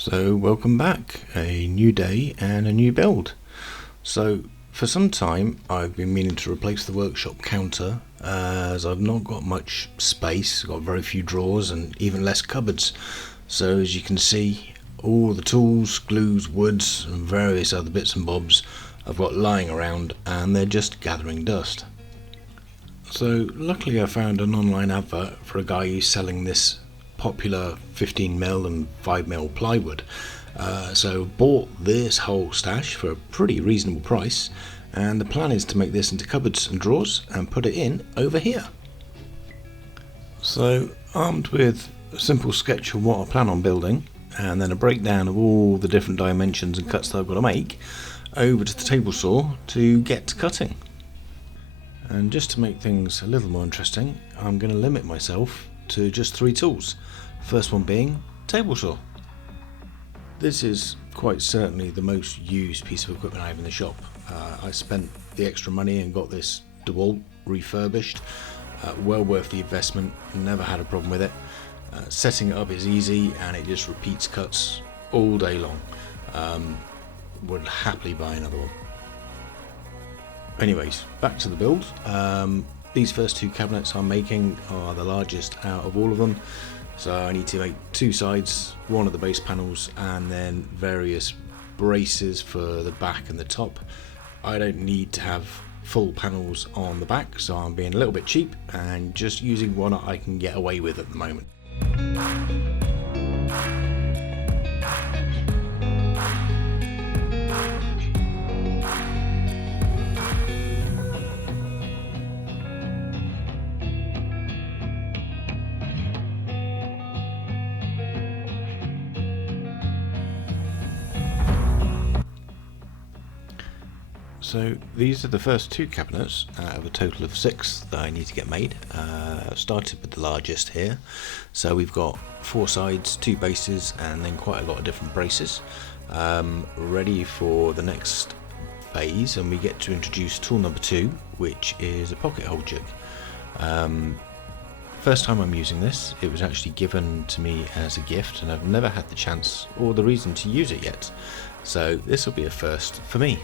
So welcome back, a new day and a new build. So for some time I've been meaning to replace the workshop counter as I've not got much space. I've got very few drawers and even less cupboards. So as you can see, all the tools, glues, woods and various other bits and bobs I've got lying around and they're just gathering dust. So luckily I found an online advert for a guy who's selling this popular 15mm and 5mm plywood. So bought this whole stash for a pretty reasonable price, and the plan is to make this into cupboards and drawers and put it in over here. So armed with a simple sketch of what I plan on building and then a breakdown of all the different dimensions and cuts that I've got to make, over to the table saw to get to cutting. And just to make things a little more interesting, I'm going to limit myself to just 3 tools. First one being table saw. This is quite certainly the most used piece of equipment I have in the shop. I spent the extra money and got this DeWalt refurbished. Well worth the investment, never had a problem with it. Setting it up is easy and it just repeats cuts all day long. Would happily buy another one. Anyways, back to the build. These first 2 cabinets I'm making are the largest out of all of them, so I need to make 2 sides, one of the base panels and then various braces for the back and the top. I don't need to have full panels on the back, so I'm being a little bit cheap and just using one I can get away with at the moment. So these are the first 2 cabinets out of a total of 6 that I need to get made. Started with the largest here. So we've got 4 sides, 2 bases and then quite a lot of different braces. Ready for the next phase, and we get to introduce tool number 2, which is a pocket hole jig. First time I'm using this, it was actually given to me as a gift and I've never had the chance or the reason to use it yet. So this will be a first for me.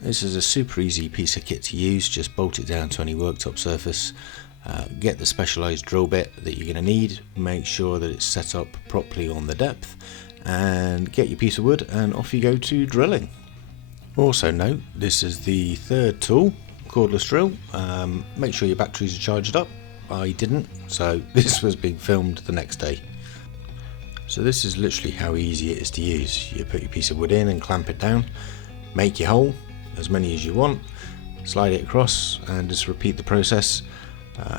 This is a super easy piece of kit to use. Just bolt it down to any worktop surface, get the specialized drill bit that you're going to need, make sure that it's set up properly on the depth, and get your piece of wood and off you go to drilling. Also note, this is the 3rd tool, cordless drill. Make sure your batteries are charged up. I didn't, so this was being filmed the next day. So this is literally how easy it is to use. You put your piece of wood in and clamp it down, make your hole, as many as you want, slide it across and just repeat the process.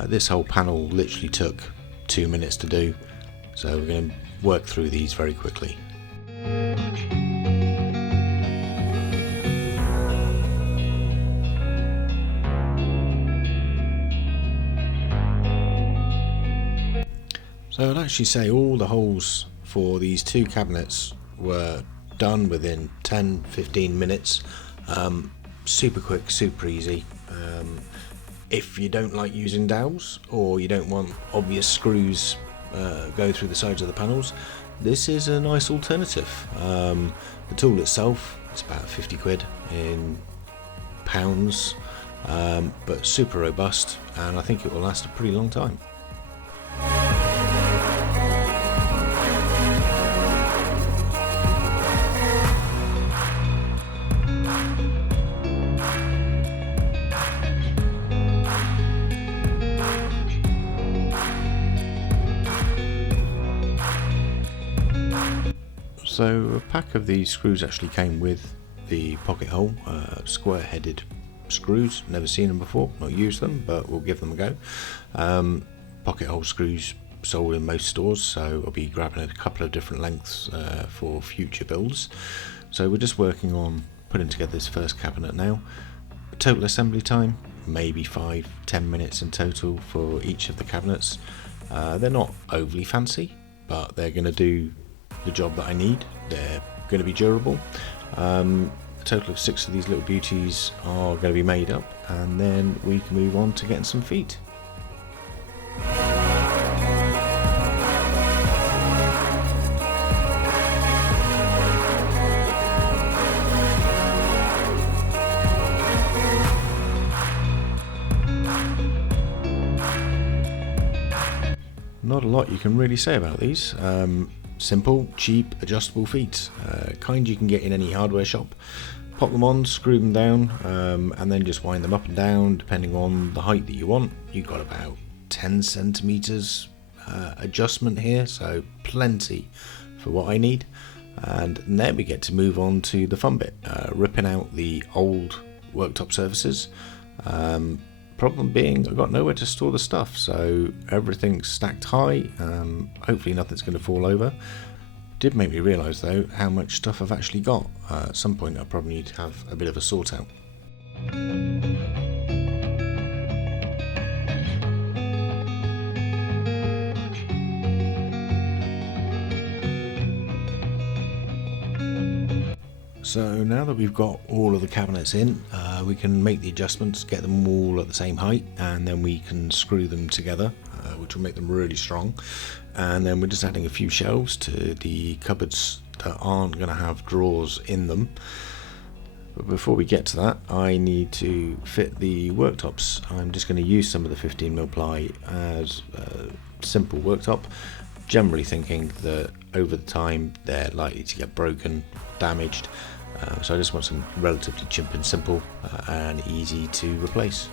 This whole panel literally took 2 minutes to do, so we're going to work through these very quickly. So I'd actually say all the holes for these 2 cabinets were done within 10-15 minutes. Super quick, super easy. If you don't like using dowels or you don't want obvious screws go through the sides of the panels, this is a nice alternative. The tool itself is about 50 quid in pounds, but super robust and I think it will last a pretty long time. So a pack of these screws actually came with the pocket hole, square headed screws, never seen them before, not used them, but we'll give them a go. Pocket hole screws sold in most stores, so I'll be grabbing a couple of different lengths for future builds. So we're just working on putting together this first cabinet now. Total assembly time, maybe 5-10 minutes in total for each of the cabinets. They're not overly fancy, but they're going to do the job that I need. They're going to be durable. A total of 6 of these little beauties are going to be made up, and then we can move on to getting some feet. Not a lot you can really say about these. Simple, cheap, adjustable feet. Kind you can get in any hardware shop. Pop them on, screw them down, and then just wind them up and down depending on the height that you want. You've got about 10 centimeters adjustment here, so plenty for what I need. And then we get to move on to the fun bit, ripping out the old worktop surfaces. Problem being, I've got nowhere to store the stuff, so everything's stacked high. Hopefully nothing's going to fall over. Did make me realise though how much stuff I've actually got. At some point I'll probably need to have a bit of a sort out. So now that we've got all of the cabinets in, we can make the adjustments, get them all at the same height, and then we can screw them together, which will make them really strong. And then we're just adding a few shelves to the cupboards that aren't going to have drawers in them. But before we get to that, I need to fit the worktops. I'm just going to use some of the 15mm ply as a simple worktop, generally thinking that over the time they're likely to get broken, damaged. So I just want some relatively chimp and simple and easy to replace.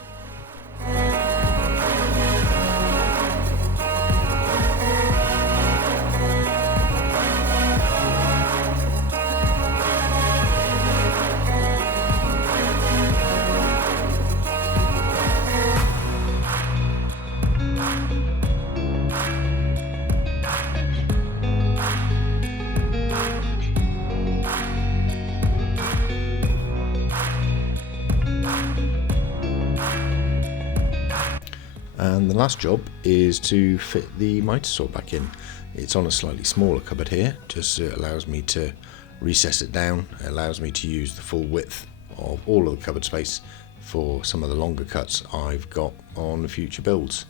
And the last job is to fit the miter saw back in. It's on a slightly smaller cupboard here, just so it allows me to recess it down. It allows me to use the full width of all of the cupboard space for some of the longer cuts I've got on the future builds.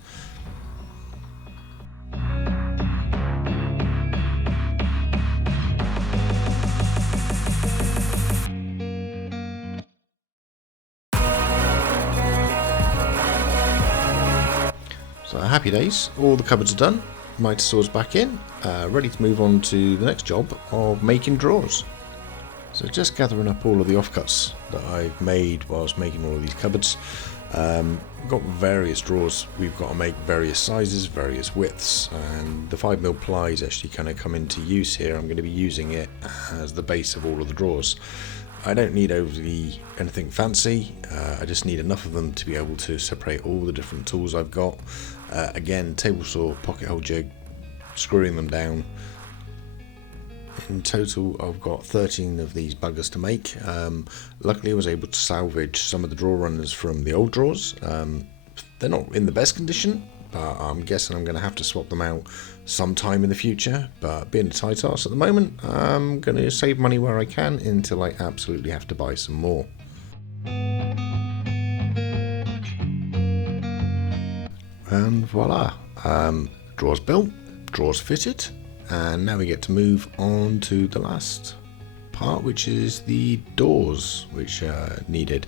So happy days, all the cupboards are done, miter saws back in, ready to move on to the next job of making drawers. So just gathering up all of the offcuts that I've made whilst making all of these cupboards. We've got various drawers, we've got to make various sizes, various widths, and the 5mm ply is actually kind of come into use here. I'm going to be using it as the base of all of the drawers. I don't need overly anything fancy, I just need enough of them to be able to separate all the different tools I've got. Again, table saw, pocket hole jig, screwing them down. In total I've got 13 of these buggers to make. Luckily I was able to salvage some of the drawer runners from the old drawers. They're not in the best condition, but I'm guessing I'm going to have to swap them out sometime in the future. But being a tight arse at the moment, I'm going to save money where I can until I absolutely have to buy some more. And voila, drawers built, drawers fitted, and now we get to move on to the last part, which is the doors which are needed.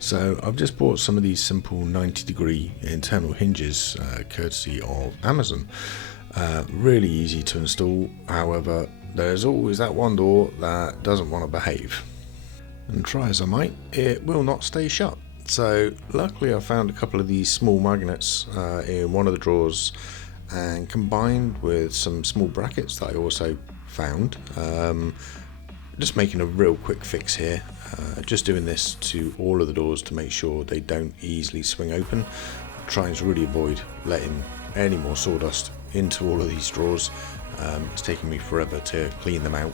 So I've just bought some of these simple 90-degree internal hinges courtesy of Amazon. Really easy to install, however there's always that one door that doesn't want to behave, and try as I might, it will not stay shut. So luckily I found a couple of these small magnets in one of the drawers, and combined with some small brackets that I also found, just making a real quick fix here. Just doing this to all of the doors to make sure they don't easily swing open. Trying to really avoid letting any more sawdust into all of these drawers. It's taking me forever to clean them out.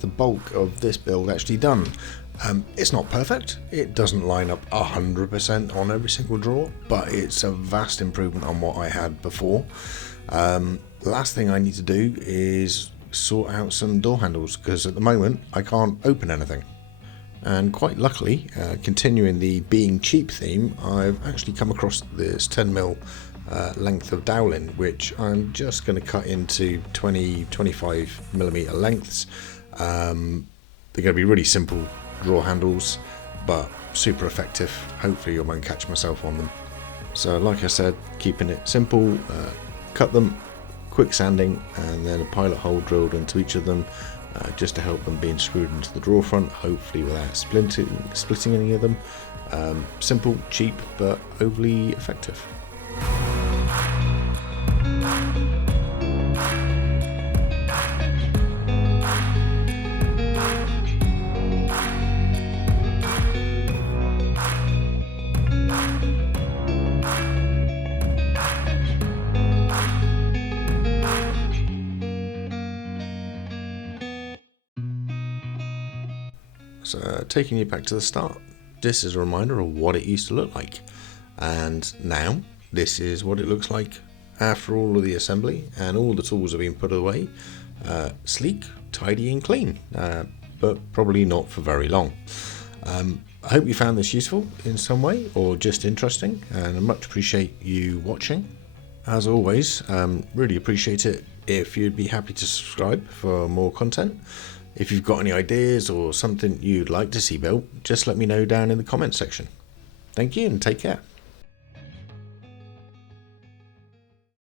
the bulk of this build actually done. It's not perfect, it doesn't line up 100% on every single drawer, but it's a vast improvement on what I had before. The last thing I need to do is sort out some door handles, because at the moment I can't open anything. And quite luckily, continuing the being cheap theme, I've actually come across this 10mm length of dowling, which I'm just going to cut into 20-25mm lengths. They're going to be really simple drawer handles, but super effective. Hopefully I won't catch myself on them. So like I said, keeping it simple, cut them, quick sanding, and then a pilot hole drilled into each of them, just to help them being screwed into the drawer front, hopefully without splitting any of them. Simple, cheap, but overly effective. So taking you back to the start, this is a reminder of what it used to look like, and now this is what it looks like after all of the assembly and all the tools have been put away. Sleek, tidy and clean, but probably not for very long. I hope you found this useful in some way or just interesting, and I much appreciate you watching. As always, really appreciate it if you'd be happy to subscribe for more content. If you've got any ideas or something you'd like to see built, just let me know down in the comments section. Thank you and take care.